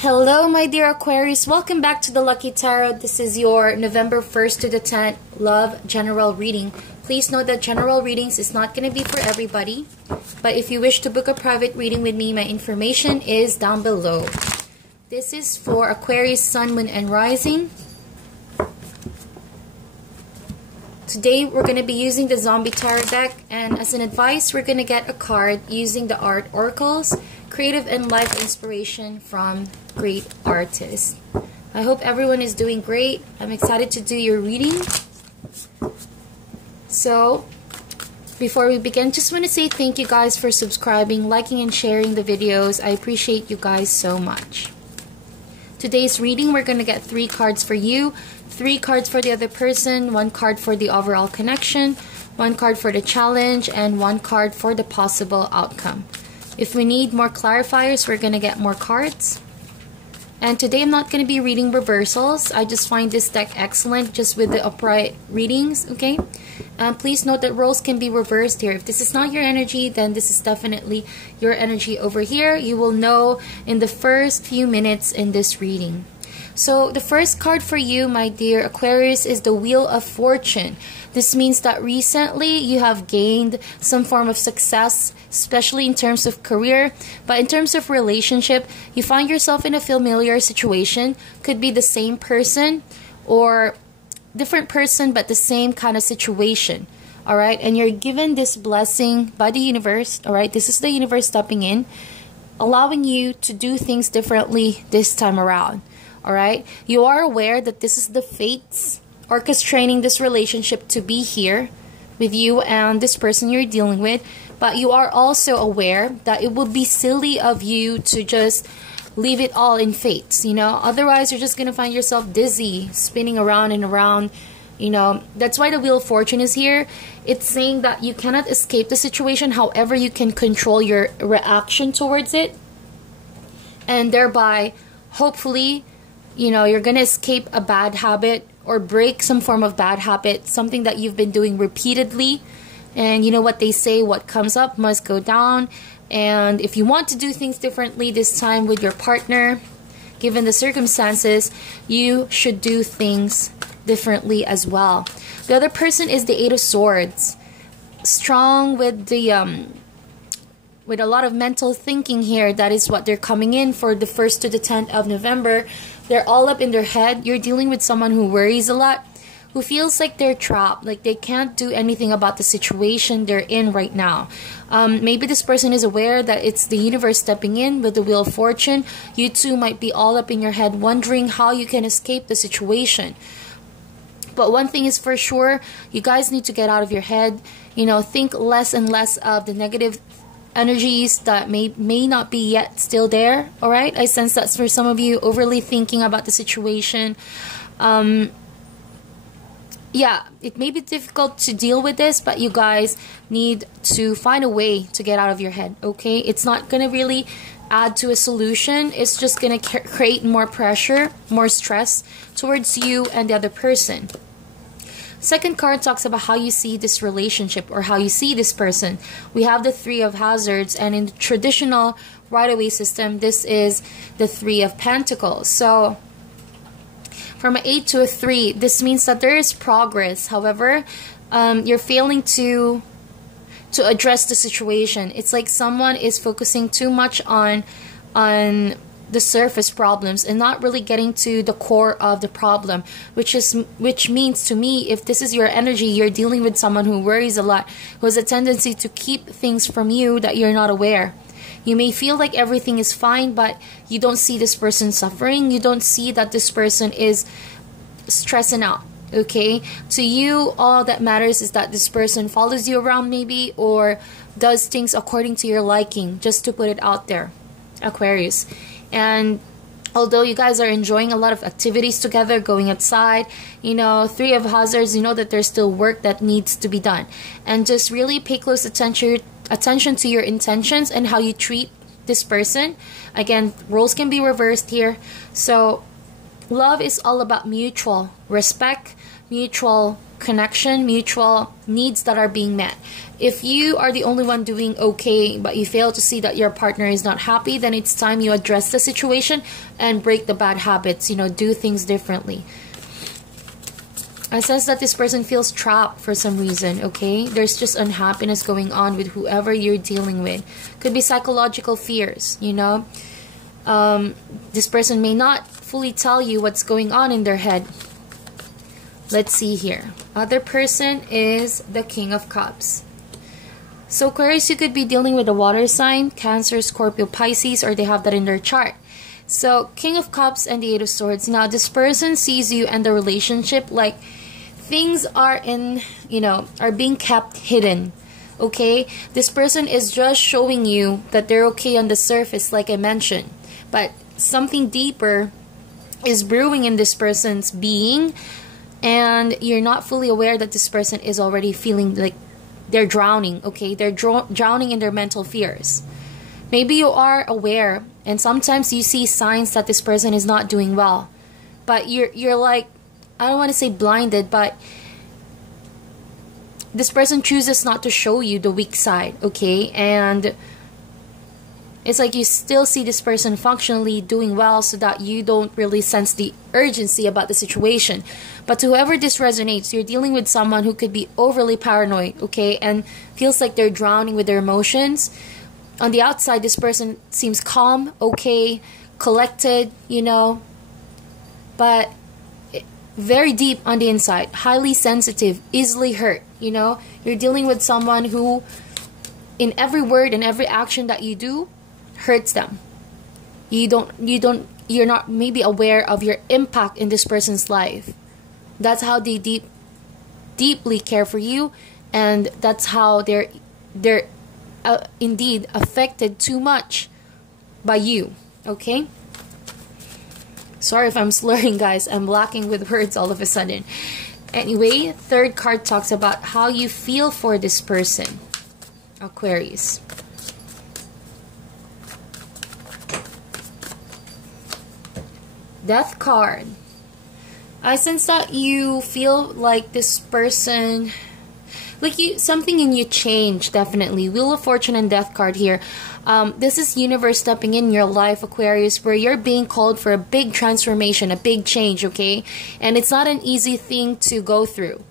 Hello, my dear Aquarius. Welcome back to the Lucky Tarot. This is your November 1st to the 10th love general reading. Please note that general readings is not going to be for everybody. But if you wish to book a private reading with me, my information is down below. This is for Aquarius, Sun, Moon, and Rising. Today, we're going to be using the Zombie Tarot deck. And as an advice, we're going to get a card using the Art Oracles, Creative and Life Inspiration from great artists. I hope everyone is doing great. I'm excited to do your reading. So, before we begin, just want to say thank you guys for subscribing, liking, and sharing the videos. I appreciate you guys so much. Today's reading, we're going to get 3 cards for you, 3 cards for the other person, 1 card for the overall connection, 1 card for the challenge, and 1 card for the possible outcome. If we need more clarifiers, we're going to get more cards. And today I'm not going to be reading reversals. I just find this deck excellent just with the upright readings, okay? Please note that roles can be reversed here. If this is not your energy, then this is definitely your energy over here. You will know in the first few minutes in this reading. So the first card for you, my dear Aquarius, is the Wheel of Fortune. This means that recently you have gained some form of success, especially in terms of career. But in terms of relationship, you find yourself in a familiar situation. Could be the same person or different person, but the same kind of situation. Alright, and you're given this blessing by the universe. Alright, this is the universe stepping in, allowing you to do things differently this time around. Alright, you are aware that this is the fates orchestrating this relationship to be here with you and this person you're dealing with. But you are also aware that it would be silly of you to just leave it all in fates, you know. Otherwise, you're just going to find yourself dizzy, spinning around and around, you know. That's why the Wheel of Fortune is here. It's saying that you cannot escape the situation. However, you can control your reaction towards it. And thereby, hopefully, you know, you're going to escape a bad habit or break some form of bad habit, something that you've been doing repeatedly. And you know what they say, what comes up must go down. And if you want to do things differently this time with your partner, given the circumstances, you should do things differently as well. The other person is the 8 of Swords. Strong with the with a lot of mental thinking here. That is what they're coming in for the 1st to the 10th of November. They're all up in their head. You're dealing with someone who worries a lot, who feels like they're trapped, like they can't do anything about the situation they're in right now. Maybe this person is aware that it's the universe stepping in with the Wheel of Fortune. You too might be all up in your head wondering how you can escape the situation. But one thing is for sure, you guys need to get out of your head. You know, think less and less of the negative energies that may not be yet still there. All right, I sense that's for some of you, overly thinking about the situation. Yeah, it may be difficult to deal with this, but you guys need to find a way to get out of your head, okay? It's not going to really add to a solution. It's just going to create more pressure, more stress towards you and the other person. Second card talks about how you see this relationship or how you see this person. We have the 3 of Hazards, and in the traditional right-away system, this is the 3 of Pentacles. So from an 8 to a 3, this means that there is progress. However, you're failing to address the situation. It's like someone is focusing too much on the surface problems and not really getting to the core of the problem, which means to me, if this is your energy, you're dealing with someone who worries a lot, who has a tendency to keep things from you that you're not aware. You may feel like everything is fine, but you don't see this person suffering. You don't see that this person is stressing out, okay? To you, all that matters is that this person follows you around maybe, or does things according to your liking, just to put it out there, Aquarius. And although you guys are enjoying a lot of activities together, going outside, you know, 3 of Hazards, you know that there's still work that needs to be done. And just really pay close attention to your intentions and how you treat this person. Again, roles can be reversed here. So love is all about mutual respect, mutual connection, mutual needs that are being met. If you are the only one doing okay, but you fail to see that your partner is not happy, then it's time you address the situation and break the bad habits, you know, do things differently. I sense that this person feels trapped for some reason, okay? There's just unhappiness going on with whoever you're dealing with. Could be psychological fears, you know? This person may not fully tell you what's going on in their head. Let's see here. Other person is the King of Cups. So Aquarius, you could be dealing with a water sign, Cancer, Scorpio, Pisces, or they have that in their chart. So King of Cups and the Eight of Swords. Now this person sees you and the relationship like things are in, you know, are being kept hidden. Okay? This person is just showing you that they're okay on the surface, like I mentioned. But something deeper is brewing in this person's being, and you're not fully aware that this person is already feeling like they're drowning, okay? They're drowning in their mental fears. Maybe you are aware, and sometimes you see signs that this person is not doing well. But you're like, I don't want to say blinded, but this person chooses not to show you the weak side, okay? And it's like you still see this person functionally doing well so that you don't really sense the urgency about the situation. But to whoever this resonates, you're dealing with someone who could be overly paranoid, okay? And feels like they're drowning with their emotions. On the outside, this person seems calm, okay, collected, you know. But very deep on the inside, highly sensitive, easily hurt, you know. You're dealing with someone who, in every word and every action that you do, hurts them. You're not maybe aware of your impact in this person's life. That's how they deeply care for you, and that's how they're indeed affected too much by you, okay? Sorry if I'm slurring, guys. I'm lacking with words all of a sudden. Anyway, third card talks about how you feel for this person, Aquarius. Death card. I sense that you feel like this person, like something in you changed, definitely. Wheel of Fortune and Death card here. This is universe stepping in your life, Aquarius, where you're being called for a big transformation, a big change, okay? And it's not an easy thing to go through.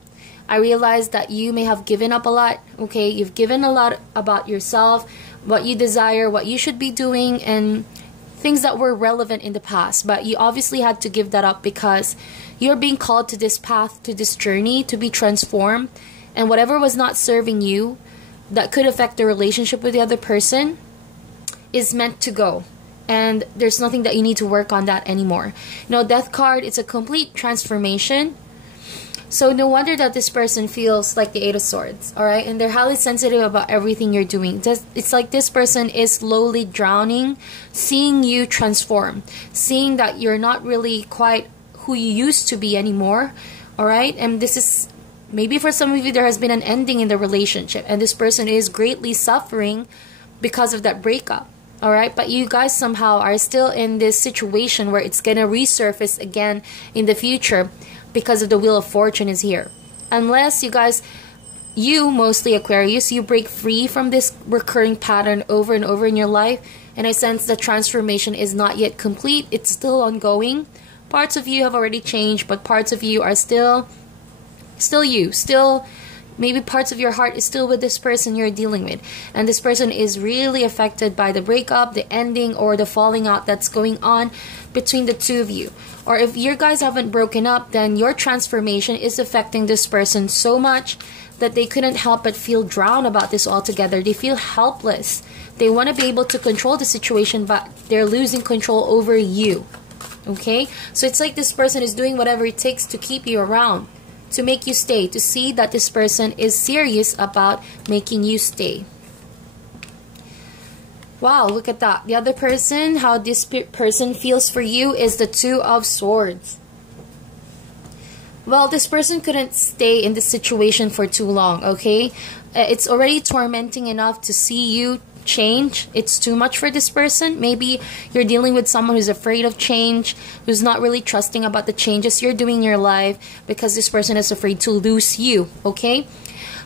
I realize that you may have given up a lot, okay? You've given a lot about yourself, what you desire, what you should be doing, and things that were relevant in the past. But you obviously had to give that up because you're being called to this path, to this journey, to be transformed. And whatever was not serving you, that could affect the relationship with the other person, is meant to go. And there's nothing that you need to work on that anymore. You know, Death card, it's a complete transformation. So no wonder that this person feels like the Eight of Swords, alright? And they're highly sensitive about everything you're doing. It's like this person is slowly drowning, seeing you transform, seeing that you're not really quite who you used to be anymore, alright? And this is, maybe for some of you, there has been an ending in the relationship, and this person is greatly suffering because of that breakup. Alright, but you guys somehow are still in this situation where it's gonna resurface again in the future because of the Wheel of Fortune is here. Unless you guys, you mostly Aquarius, you break free from this recurring pattern over and over in your life, and I sense the transformation is not yet complete. It's still ongoing. Parts of you have already changed, but parts of you are still you, still maybe parts of your heart is still with this person you're dealing with. And this person is really affected by the breakup, the ending, or the falling out that's going on between the two of you. Or if you guys haven't broken up, then your transformation is affecting this person so much that they couldn't help but feel drowned about this altogether. They feel helpless. They want to be able to control the situation, but they're losing control over you. Okay? So it's like this person is doing whatever it takes to keep you around, to make you stay, to see that this person is serious about making you stay. Wow, look at that. The other person, how this person feels for you is the Two of Swords. Well, this person couldn't stay in this situation for too long, okay? It's already tormenting enough to see you change, it's too much for this person. Maybe you're dealing with someone who's afraid of change, who's not really trusting about the changes you're doing in your life, because this person is afraid to lose you, okay?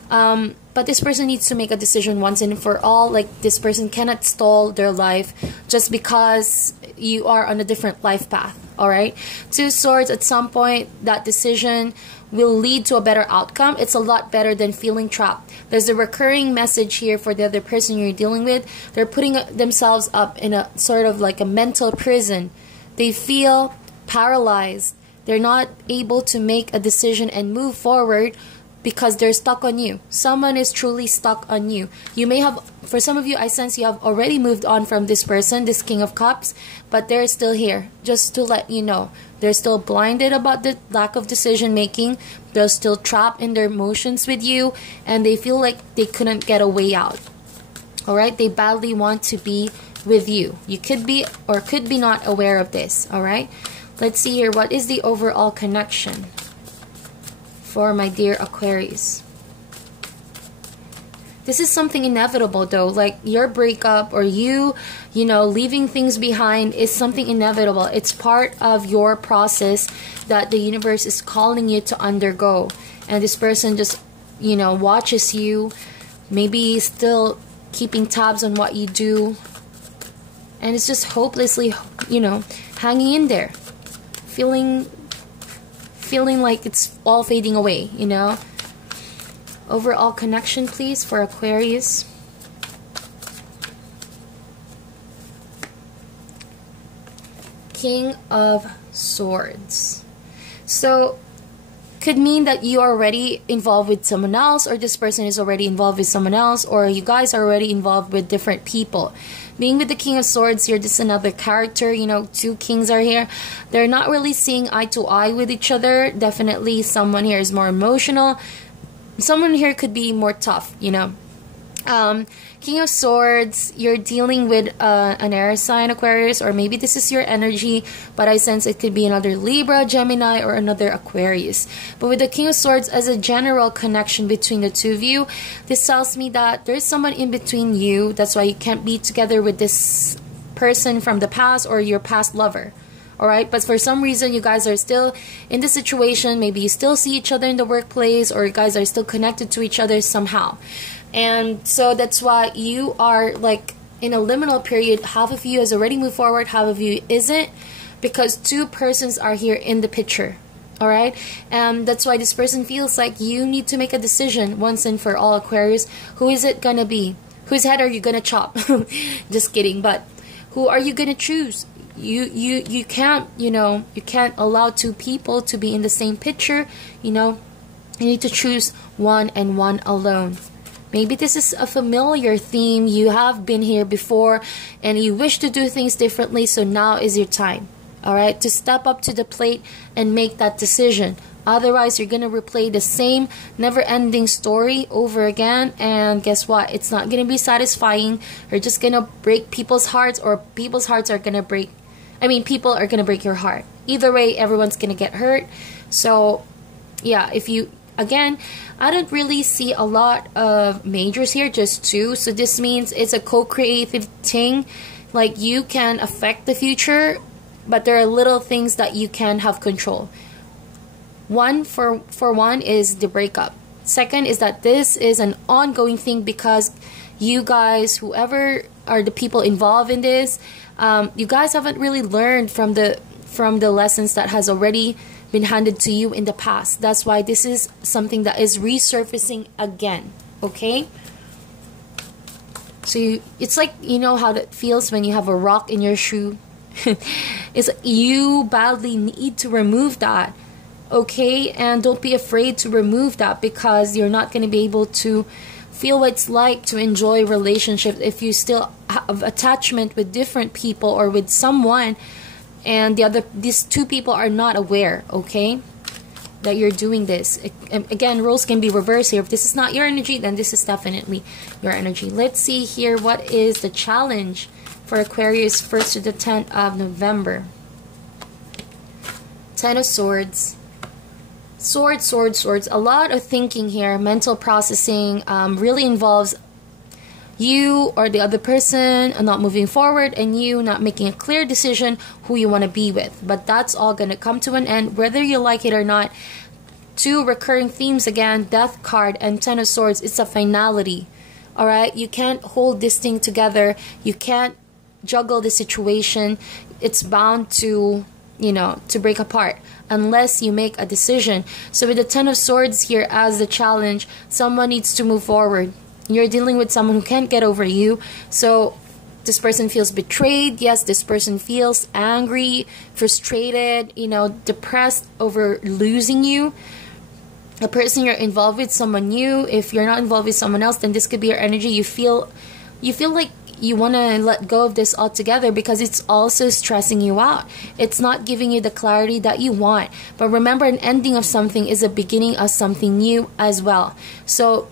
But this person needs to make a decision once and for all. Like, this person cannot stall their life just because you are on a different life path, alright? Two of Swords, at some point, that decision will lead to a better outcome. It's a lot better than feeling trapped. There's a recurring message here for the other person you're dealing with. They're putting themselves up in a sort of like a mental prison. They feel paralyzed. They're not able to make a decision and move forward because they're stuck on you. Someone is truly stuck on you. You may have, for some of you, I sense you have already moved on from this person, this King of Cups, but they're still here. Just to let you know, they're still blinded about the lack of decision making. They're still trapped in their emotions with you, and they feel like they couldn't get a way out. Alright, they badly want to be with you. You could be or could be not aware of this. Alright, let's see here. What is the overall connection for my dear Aquarius? This is something inevitable though. Like, your breakup or you know, leaving things behind is something inevitable. It's part of your process that the universe is calling you to undergo. And this person just, you know, watches you, maybe still keeping tabs on what you do. And it's just hopelessly, you know, hanging in there. Feeling like it's all fading away, you know. Overall connection, please, for Aquarius. King of Swords. So, could mean that you are already involved with someone else, or this person is already involved with someone else, or you guys are already involved with different people. Being with the King of Swords here, this is another character, you know, two kings are here. They're not really seeing eye to eye with each other. Definitely someone here is more emotional. Someone here could be more tough, you know. King of Swords, you're dealing with an air sign, Aquarius, or maybe this is your energy, but I sense it could be another Libra, Gemini, or another Aquarius. But with the King of Swords as a general connection between the two of you, this tells me that there's someone in between you. That's why you can't be together with this person from the past or your past lover. Alright, but for some reason you guys are still in this situation. Maybe you still see each other in the workplace, or you guys are still connected to each other somehow. And so that's why you are like in a liminal period. Half of you has already moved forward, half of you isn't, because two persons are here in the picture. Alright, and that's why this person feels like you need to make a decision once and for all, Aquarius. Who is it gonna be? Whose head are you gonna chop? Just kidding, but who are you gonna choose? You can't, you know, you can't allow two people to be in the same picture, you know. You need to choose one and one alone. Maybe this is a familiar theme. You have been here before and you wish to do things differently, so now is your time, alright, to step up to the plate and make that decision. Otherwise, you're going to replay the same never-ending story over again, and guess what? It's not going to be satisfying. You're just going to break people's hearts, or people's hearts are going to break, people are going to break your heart. Either way, everyone's going to get hurt. So, yeah, if you, again, I don't really see a lot of majors here, just two. So this means it's a co-creative thing. Like, you can affect the future, but there are little things that you can have control. One, for one, is the breakup. Second is that this is an ongoing thing because you guys, whoever are the people involved in this, you guys haven't really learned from the lessons that has already been handed to you in the past. That's why this is something that is resurfacing again, okay? So it's like, you know how that feels when you have a rock in your shoe? It's you badly need to remove that, okay? And don't be afraid to remove that, because you're not going to be able to feel what it's like to enjoy relationships if you still have attachment with different people or with someone, and these two people are not aware, okay, that you're doing this. Again, roles can be reversed here. If this is not your energy, then this is definitely your energy. Let's see here, what is the challenge for Aquarius 1st to the 10th of November? 10 of Swords. Swords. A lot of thinking here, mental processing, really involves you or the other person are not moving forward, and you not making a clear decision who you want to be with. But that's all going to come to an end, whether you like it or not. Two recurring themes again, Death card and Ten of Swords. It's a finality. Alright? You can't hold this thing together. You can't juggle the situation. It's bound to, you know, to break apart unless you make a decision. So with the Ten of Swords here as the challenge, someone needs to move forward. You're dealing with someone who can't get over you. So this person feels betrayed. Yes, this person feels angry, frustrated, you know, depressed over losing you. A person you're involved with, someone new. If you're not involved with someone else, then this could be your energy. You feel like you want to let go of this altogether because it's also stressing you out. It's not giving you the clarity that you want. But remember, an ending of something is a beginning of something new as well. So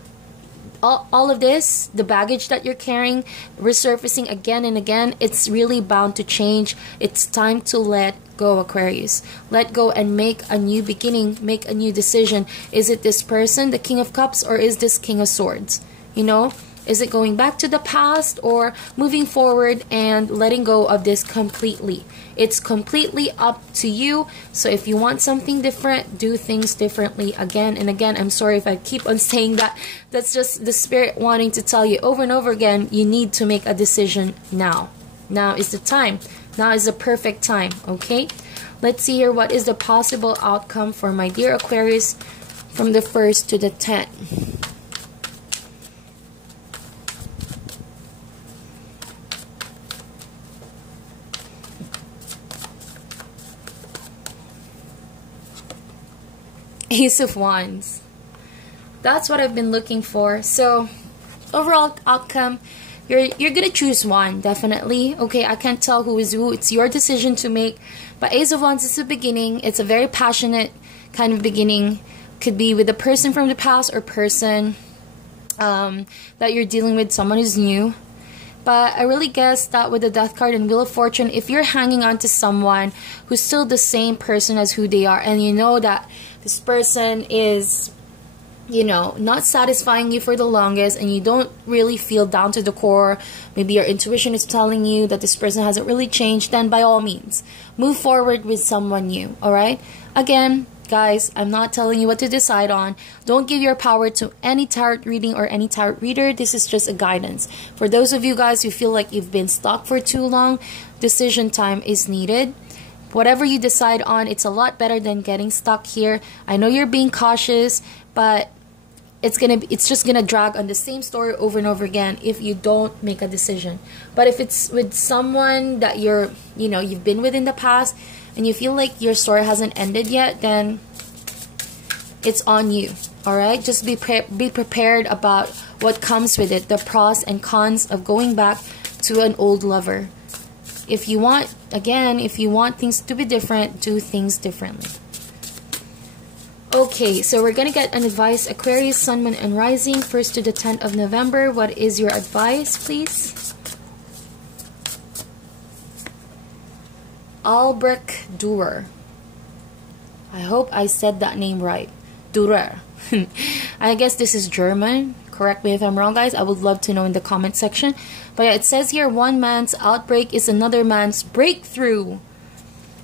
all of this, the baggage that you're carrying, resurfacing again and again, it's really bound to change. It's time to let go, Aquarius. Let go and make a new beginning, make a new decision. Is it this person, the King of Cups, or is this King of Swords? You know, is it going back to the past or moving forward and letting go of this completely? It's completely up to you. So if you want something different, do things differently again and again. I'm sorry if I keep on saying that. That's just the spirit wanting to tell you over and over again, you need to make a decision now. Now is the time. Now is the perfect time, okay? Let's see here, what is the possible outcome for my dear Aquarius from the 1st to the 10th. Ace of Wands. That's what I've been looking for. So overall outcome, you're gonna choose one, definitely. Okay, I can't tell who is who. It's your decision to make. But Ace of Wands is the beginning. It's a very passionate kind of beginning. Could be with a person from the past or person that you're dealing with, someone who's new. But I really guess that with the Death card and Wheel of Fortune, if you're hanging on to someone who's still the same person as who they are, and you know that this person is, you know, not satisfying you for the longest, and you don't really feel down to the core, maybe your intuition is telling you that this person hasn't really changed, then by all means, move forward with someone new, alright? Again, guys, I'm not telling you what to decide on. Don't give your power to any tarot reading or any tarot reader. This is just a guidance. For those of you guys who feel like you've been stuck for too long, decision time is needed. Whatever you decide on, it's a lot better than getting stuck here. I know you're being cautious, but it's just gonna drag on the same story over and over again if you don't make a decision. But if it's with someone that you've been with in the past and you feel like your story hasn't ended yet, then it's on you. Alright, just be prepared about what comes with it, the pros and cons of going back to an old lover. If you want things to be different, do things differently. Okay, so we're going to get an advice. Aquarius, Sun, Moon, and Rising, 1st to the 10th of November. What is your advice, please? Albrecht Dürer. I hope I said that name right. Dürer. I guess this is German. Correct me if I'm wrong, guys. I would love to know in the comment section. But yeah, it says here, one man's outbreak is another man's breakthrough.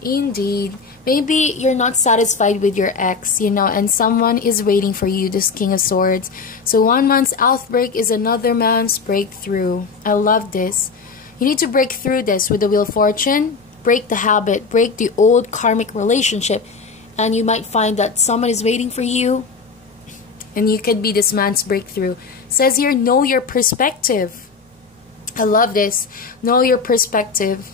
Indeed. Maybe you're not satisfied with your ex, and someone is waiting for you, this King of Swords. So one man's outbreak is another man's breakthrough. I love this. You need to break through this with the Wheel of Fortune. Break the habit, break the old karmic relationship, and you might find that someone is waiting for you, and you could be this man's breakthrough. It says here, know your perspective. I love this. Know your perspective.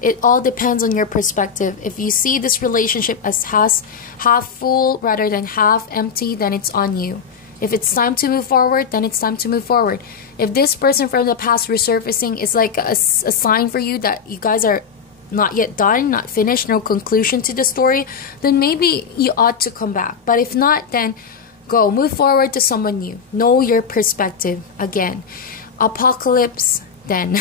It all depends on your perspective. If you see this relationship as half full rather than half empty, then it's on you. If it's time to move forward, then it's time to move forward. If this person from the past resurfacing is like a sign for you that you guys are not yet done, not finished, no conclusion to the story, then maybe you ought to come back. But if not, then go, move forward to someone new. Know your perspective. Again, apocalypse, then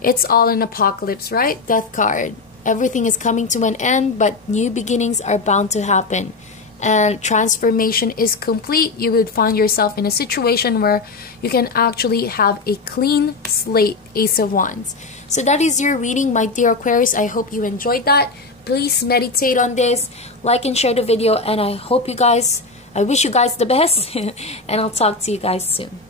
it's all an apocalypse, right? Death card. Everything is coming to an end, but new beginnings are bound to happen. and transformation is complete, you would find yourself in a situation where you can actually have a clean slate, Ace of Wands. So that is your reading, my dear Aquarius. I hope you enjoyed that. Please meditate on this, like and share the video, and I wish you guys the best, and I'll talk to you guys soon.